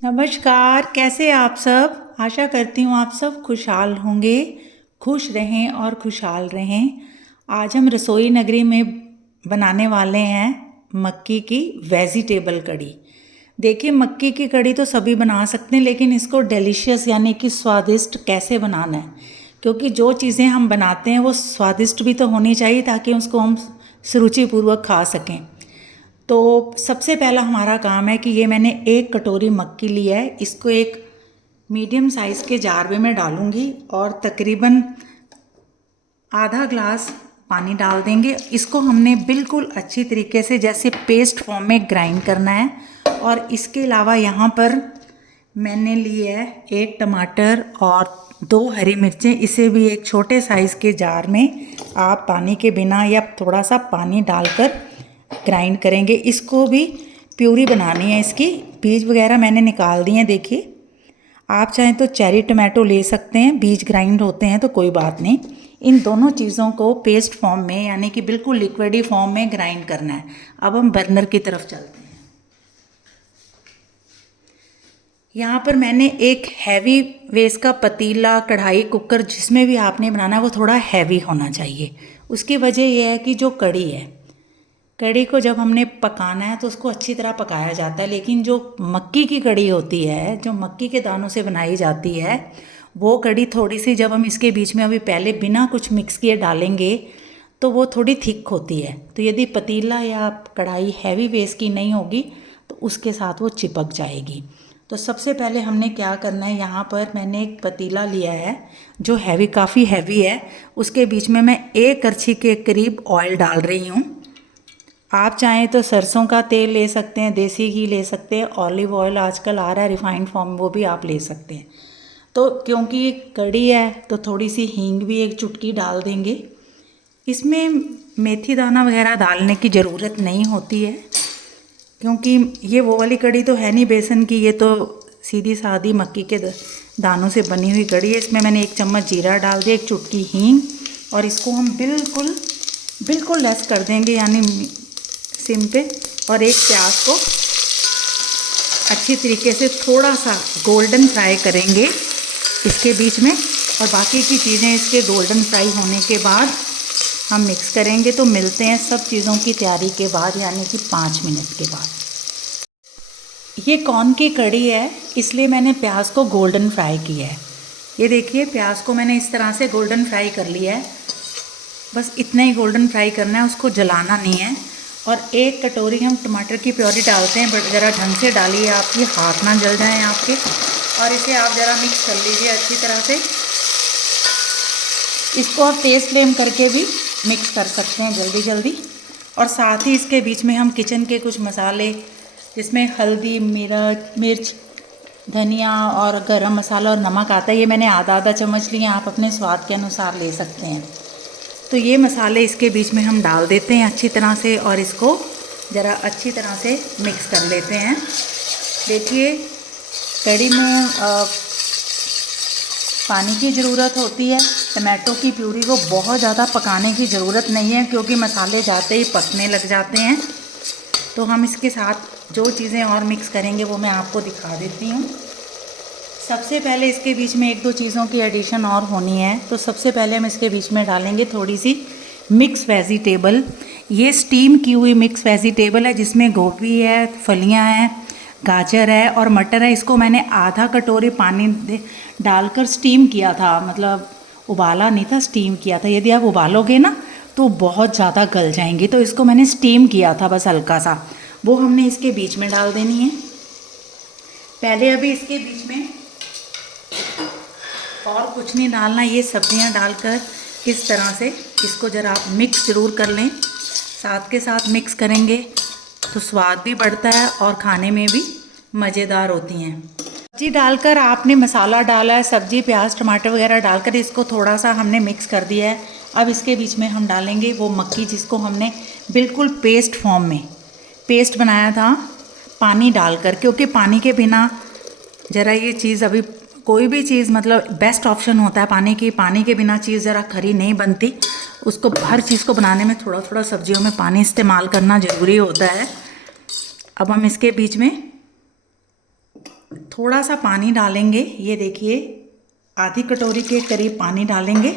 नमस्कार, कैसे आप सब? आशा करती हूँ आप सब खुशहाल होंगे, खुश रहें और खुशहाल रहें। आज हम रसोई नगरी में बनाने वाले हैं मक्की की वेजिटेबल कड़ी। देखिए, मक्की की कड़ी तो सभी बना सकते हैं, लेकिन इसको डिलीशियस यानी कि स्वादिष्ट कैसे बनाना है, क्योंकि जो चीज़ें हम बनाते हैं वो स्वादिष्ट भी तो होनी चाहिए ताकि उसको हम सुरुचिपूर्वक खा सकें। तो सबसे पहला हमारा काम है कि ये मैंने एक कटोरी मक्की ली है, इसको एक मीडियम साइज़ के जार में मैं डालूंगी और तकरीबन आधा ग्लास पानी डाल देंगे। इसको हमने बिल्कुल अच्छी तरीके से जैसे पेस्ट फॉर्म में ग्राइंड करना है। और इसके अलावा यहाँ पर मैंने लिए है एक टमाटर और दो हरी मिर्चें, इसे भी एक छोटे साइज़ के जार में आप पानी के बिना या थोड़ा सा पानी डालकर ग्राइंड करेंगे। इसको भी प्यूरी बनानी है, इसकी बीज वगैरह मैंने निकाल दिए हैं। देखिए, आप चाहें तो चेरी टमाटो ले सकते हैं, बीज ग्राइंड होते हैं तो कोई बात नहीं। इन दोनों चीज़ों को पेस्ट फॉर्म में यानी कि बिल्कुल लिक्विडी फॉर्म में ग्राइंड करना है। अब हम बर्नर की तरफ चलते हैं। यहाँ पर मैंने एक हैवी वेस का पतीला, कढ़ाई, कुकर, जिसमें भी आपने बनाना है वो थोड़ा हैवी होना चाहिए। उसकी वजह यह है कि जो कड़ी है, कड़ी को जब हमने पकाना है तो उसको अच्छी तरह पकाया जाता है, लेकिन जो मक्की की कड़ी होती है, जो मक्की के दानों से बनाई जाती है, वो कड़ी थोड़ी सी, जब हम इसके बीच में अभी पहले बिना कुछ मिक्स किए डालेंगे तो वो थोड़ी थिक होती है। तो यदि पतीला या कढ़ाई हैवी वेस की नहीं होगी तो उसके साथ वो चिपक जाएगी। तो सबसे पहले हमने क्या करना है, यहाँ पर मैंने एक पतीला लिया है जो हैवी, काफ़ी हैवी है। उसके बीच में मैं एक करछी के करीब ऑयल डाल रही हूँ। आप चाहें तो सरसों का तेल ले सकते हैं, देसी घी ले सकते हैं, ऑलिव ऑयल आजकल आ रहा है रिफाइंड फॉर्म, वो भी आप ले सकते हैं। तो क्योंकि कड़ी है तो थोड़ी सी हींग भी एक चुटकी डाल देंगे। इसमें मेथी दाना वगैरह डालने की ज़रूरत नहीं होती है, क्योंकि ये वो वाली कड़ी तो है नहीं बेसन की, ये तो सीधी सादी मक्की के दानों से बनी हुई कड़ी है। इसमें मैंने एक चम्मच जीरा डाल दिया, एक चुटकी हींग, और इसको हम बिल्कुल बिल्कुल लेस कर देंगे यानी सिम पे। और एक प्याज को अच्छी तरीके से थोड़ा सा गोल्डन फ्राई करेंगे इसके बीच में, और बाकी की चीज़ें इसके गोल्डन फ्राई होने के बाद हम मिक्स करेंगे। तो मिलते हैं सब चीज़ों की तैयारी के बाद, यानी कि 5 मिनट के बाद। ये कॉर्न की कड़ी है, इसलिए मैंने प्याज को गोल्डन फ्राई किया है। ये देखिए, प्याज को मैंने इस तरह से गोल्डन फ्राई कर लिया है। बस इतना ही गोल्डन फ्राई करना है, उसको जलाना नहीं है। और एक कटोरी हम टमाटर की प्योरी डालते हैं, बट ज़रा ढंग से डालिए, आपके हाथ ना जल जाएं आपके। और इसे आप ज़रा मिक्स कर लीजिए अच्छी तरह से। इसको आप तेज़ फ्लेम करके भी मिक्स कर सकते हैं जल्दी जल्दी। और साथ ही इसके बीच में हम किचन के कुछ मसाले, जिसमें हल्दी, मिर्च, धनिया और गरम मसाला और नमक आता है, ये मैंने आधा आधा चम्मच लिए, आप अपने स्वाद के अनुसार ले सकते हैं। तो ये मसाले इसके बीच में हम डाल देते हैं अच्छी तरह से, और इसको ज़रा अच्छी तरह से मिक्स कर लेते हैं। देखिए, कड़ी में पानी की ज़रूरत होती है। टमाटो की प्यूरी को बहुत ज़्यादा पकाने की ज़रूरत नहीं है, क्योंकि मसाले जाते ही पकने लग जाते हैं। तो हम इसके साथ जो चीज़ें और मिक्स करेंगे वो मैं आपको दिखा देती हूँ। सबसे पहले इसके बीच में एक दो चीज़ों की एडिशन और होनी है। तो सबसे पहले हम इसके बीच में डालेंगे थोड़ी सी मिक्स वेजिटेबल। ये स्टीम की हुई मिक्स वेजिटेबल है, जिसमें गोभी है, फलियां हैं, गाजर है और मटर है। इसको मैंने आधा कटोरी पानी डालकर स्टीम किया था, मतलब उबाला नहीं था, स्टीम किया था। यदि आप उबालोगे ना तो बहुत ज़्यादा गल जाएंगी, तो इसको मैंने स्टीम किया था बस हल्का सा, वो हमने इसके बीच में डाल देनी है। पहले अभी इसके बीच में और कुछ नहीं डालना, ये सब्जियां डालकर इस तरह से इसको ज़रा आप मिक्स ज़रूर कर लें। साथ के साथ मिक्स करेंगे तो स्वाद भी बढ़ता है और खाने में भी मज़ेदार होती हैं। सब्जी डालकर आपने मसाला डाला है, सब्जी, प्याज, टमाटर वगैरह डालकर इसको थोड़ा सा हमने मिक्स कर दिया है। अब इसके बीच में हम डालेंगे वो मक्की, जिसको हमने बिल्कुल पेस्ट फॉर्म में पेस्ट बनाया था पानी डालकर, क्योंकि पानी के बिना ज़रा ये चीज़, अभी कोई भी चीज़ मतलब बेस्ट ऑप्शन होता है पानी के बिना चीज़ ज़रा खरी नहीं बनती। उसको, हर चीज़ को बनाने में थोड़ा थोड़ा सब्जियों में पानी इस्तेमाल करना ज़रूरी होता है। अब हम इसके बीच में थोड़ा सा पानी डालेंगे, ये देखिए आधी कटोरी के करीब पानी डालेंगे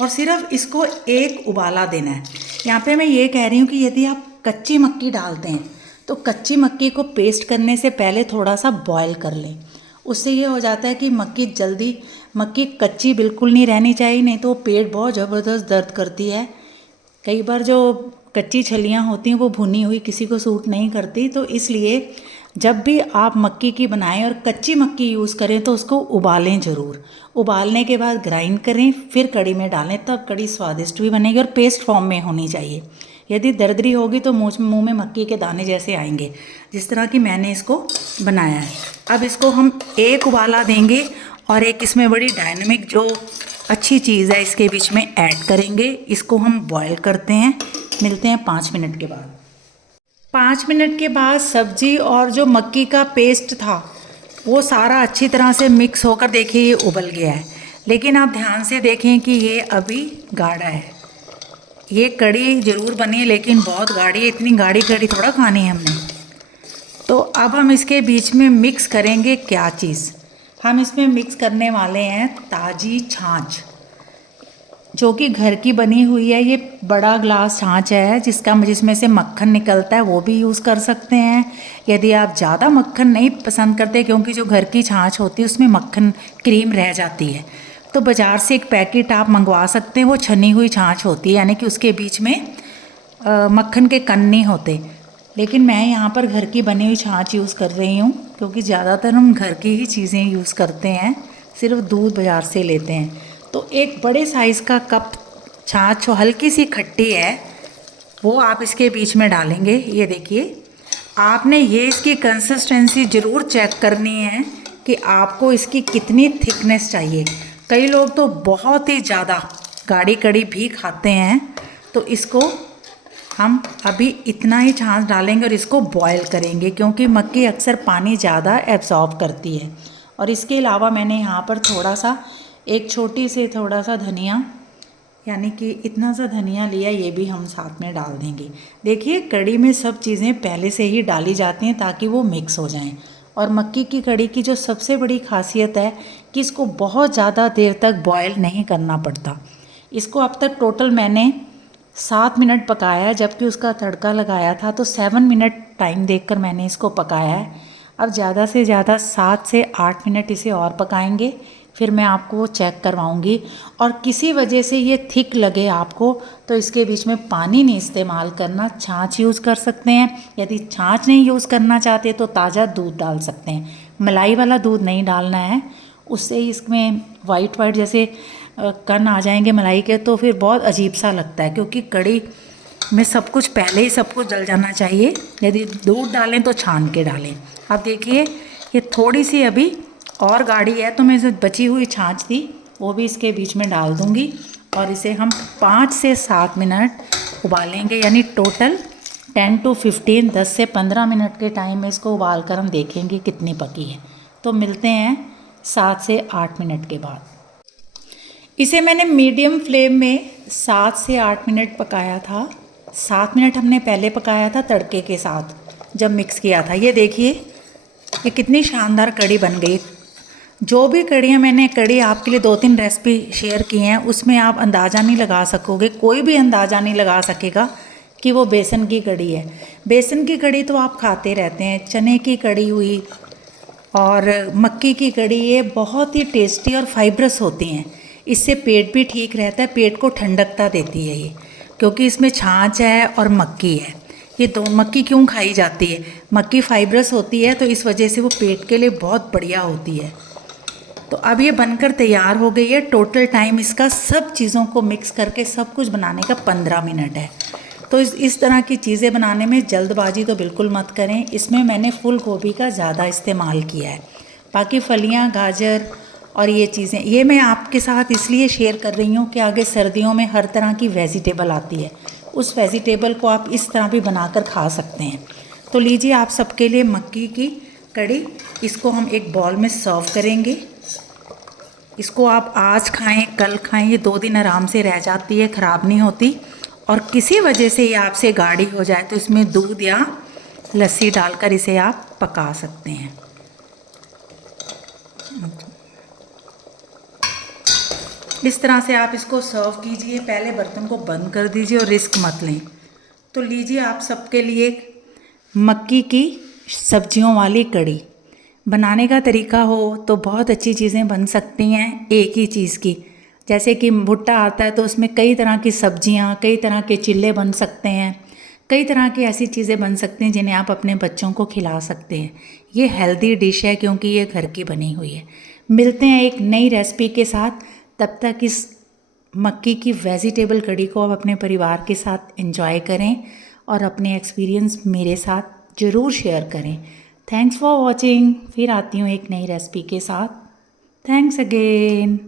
और सिर्फ इसको एक उबाला देना है। यहाँ पे मैं ये कह रही हूँ कि यदि आप कच्ची मक्की डालते हैं तो कच्ची मक्की को पेस्ट करने से पहले थोड़ा सा बॉयल कर लें। उससे ये हो जाता है कि मक्की कच्ची बिल्कुल नहीं रहनी चाहिए, नहीं तो पेट बहुत ज़बरदस्त दर्द करती है। कई बार जो कच्ची छलियाँ होती हैं वो भुनी हुई किसी को सूट नहीं करती, तो इसलिए जब भी आप मक्की की बनाएं और कच्ची मक्की यूज़ करें तो उसको उबालें ज़रूर। उबालने के बाद ग्राइंड करें, फिर कड़ी में डालें, तब कड़ी स्वादिष्ट भी बनेगी और पेस्ट फॉर्म में होनी चाहिए। यदि दरदरी होगी तो मुंह में मक्की के दाने जैसे आएंगे, जिस तरह की मैंने इसको बनाया है। अब इसको हम एक उबाला देंगे और एक इसमें बड़ी डायनेमिक जो अच्छी चीज़ है इसके बीच में ऐड करेंगे। इसको हम बॉयल करते हैं। मिलते हैं 5 मिनट के बाद। 5 मिनट के बाद सब्जी और जो मक्की का पेस्ट था वो सारा अच्छी तरह से मिक्स होकर देखिए ये उबल गया है। लेकिन आप ध्यान से देखें कि ये अभी गाढ़ा है। ये कड़ी ज़रूर बनी है लेकिन बहुत गाढ़ी है, इतनी गाढ़ी कड़ी थोड़ा खानी है हमने। तो अब हम इसके बीच में मिक्स करेंगे क्या चीज़, हम इसमें मिक्स करने वाले हैं ताज़ी छाछ, जो कि घर की बनी हुई है। ये बड़ा ग्लास छाछ है जिसमें से मक्खन निकलता है, वो भी यूज़ कर सकते हैं। यदि आप ज़्यादा मक्खन नहीं पसंद करते, क्योंकि जो घर की छाछ होती है उसमें मक्खन क्रीम रह जाती है, तो बाज़ार से एक पैकेट आप मंगवा सकते हैं। वो छनी हुई छाछ होती है, यानी कि उसके बीच में मक्खन के कण नहीं होते। लेकिन मैं यहाँ पर घर की बनी हुई छाछ यूज़ कर रही हूँ, क्योंकि ज़्यादातर हम घर की ही चीज़ें यूज़ करते हैं, सिर्फ दूध बाज़ार से लेते हैं। तो एक बड़े साइज़ का कप छाछ जो हल्की सी खट्टी है वो आप इसके बीच में डालेंगे। ये देखिए, आपने ये इसकी कंसिस्टेंसी ज़रूर चेक करनी है कि आपको इसकी कितनी थिकनेस चाहिए। कई लोग तो बहुत ही ज़्यादा गाढ़ी कड़ी भी खाते हैं, तो इसको हम अभी इतना ही छाछ डालेंगे और इसको बॉयल करेंगे, क्योंकि मक्की अक्सर पानी ज़्यादा एब्जॉर्ब करती है। और इसके अलावा मैंने यहाँ पर थोड़ा सा एक छोटी से थोड़ा सा धनिया, यानी कि इतना सा धनिया लिया, ये भी हम साथ में डाल देंगे। देखिए कड़ी में सब चीज़ें पहले से ही डाली जाती हैं ताकि वो मिक्स हो जाएं। और मक्की की कड़ी की जो सबसे बड़ी खासियत है कि इसको बहुत ज़्यादा देर तक बॉयल नहीं करना पड़ता। इसको अब तक टोटल मैंने 7 मिनट पकाया है, जबकि उसका तड़का लगाया था तो 7 मिनट टाइम देखकर मैंने इसको पकाया है। अब ज़्यादा से ज़्यादा 7 से 8 मिनट इसे और पकाएंगे, फिर मैं आपको वो चेक करवाऊंगी। और किसी वजह से ये थिक लगे आपको तो इसके बीच में पानी नहीं इस्तेमाल करना, छाछ यूज़ कर सकते हैं। यदि छाछ नहीं यूज़ करना चाहते तो ताज़ा दूध डाल सकते हैं, मलाई वाला दूध नहीं डालना है, उससे इसमें वाइट जैसे कण आ जाएंगे मलाई के, तो फिर बहुत अजीब सा लगता है। क्योंकि कड़ी में सब कुछ पहले ही सब कुछ जल जाना चाहिए। यदि दूध डालें तो छान के डालें। अब देखिए ये थोड़ी सी अभी और गाढ़ी है, तो मैं जो बची हुई छाछ थी वो भी इसके बीच में डाल दूंगी और इसे हम 5 से 7 मिनट उबालेंगे, यानी टोटल 10 to 15 10 से 15 मिनट के टाइम में इसको उबाल कर हम देखेंगे कितनी पकी है। तो मिलते हैं 7 से 8 मिनट के बाद। इसे मैंने मीडियम फ्लेम में 7 से 8 मिनट पकाया था। 7 मिनट हमने पहले पकाया था तड़के के साथ जब मिक्स किया था। ये देखिए ये कितनी शानदार कड़ी बन गई। जो भी कड़ियाँ मैंने कड़ी आपके लिए 2-3 रेसिपी शेयर की हैं, उसमें आप अंदाज़ा नहीं लगा सकोगे, कोई भी अंदाज़ा नहीं लगा सकेगा कि वो बेसन की कड़ी है। बेसन की कड़ी तो आप खाते रहते हैं, चने की कड़ी हुई और मक्की की कड़ी, ये बहुत ही टेस्टी और फाइब्रस होती हैं। इससे पेट भी ठीक रहता है, पेट को ठंडकता देती है ये, क्योंकि इसमें छाछ है और मक्की है। ये दो मक्की क्यों खाई जाती है, मक्की फाइब्रस होती है तो इस वजह से वो पेट के लिए बहुत बढ़िया होती है। तो अब ये बनकर तैयार हो गई है। टोटल टाइम इसका सब चीज़ों को मिक्स करके सब कुछ बनाने का 15 मिनट है। तो इस तरह की चीज़ें बनाने में जल्दबाजी तो बिल्कुल मत करें। इसमें मैंने फूल गोभी का ज़्यादा इस्तेमाल किया है, बाकी फलियाँ, गाजर और ये चीज़ें ये मैं आपके साथ इसलिए शेयर कर रही हूँ कि आगे सर्दियों में हर तरह की वेजिटेबल आती है, उस वेजिटेबल को आप इस तरह भी बनाकर खा सकते हैं। तो लीजिए आप सबके लिए मक्की की कड़ी, इसको हम एक बॉल में सर्व करेंगे। इसको आप आज खाएं, कल खाएं, ये 2 दिन आराम से रह जाती है, ख़राब नहीं होती। और किसी वजह से ये आपसे गाढ़ी हो जाए तो इसमें दूध या लस्सी डालकर इसे आप पका सकते हैं। इस तरह से आप इसको सर्व कीजिए। पहले बर्तन को बंद कर दीजिए और रिस्क मत लें। तो लीजिए आप सबके लिए मक्की की सब्जियों वाली कड़ी। बनाने का तरीका हो तो बहुत अच्छी चीज़ें बन सकती हैं एक ही चीज़ की। जैसे कि भुट्टा आता है तो उसमें कई तरह की सब्जियां, कई तरह के चिल्ले बन सकते हैं, कई तरह की ऐसी चीज़ें बन सकती हैं जिन्हें आप अपने बच्चों को खिला सकते हैं। ये हेल्दी डिश है क्योंकि ये घर की बनी हुई है। मिलते हैं एक नई रेसिपी के साथ। तब तक इस मक्की की वेजिटेबल कड़ी को आप अपने परिवार के साथ एंजॉय करें और अपने एक्सपीरियंस मेरे साथ ज़रूर शेयर करें। Thanks for watching. फिर आती हूँ एक नई रेसिपी के साथ। Thanks again.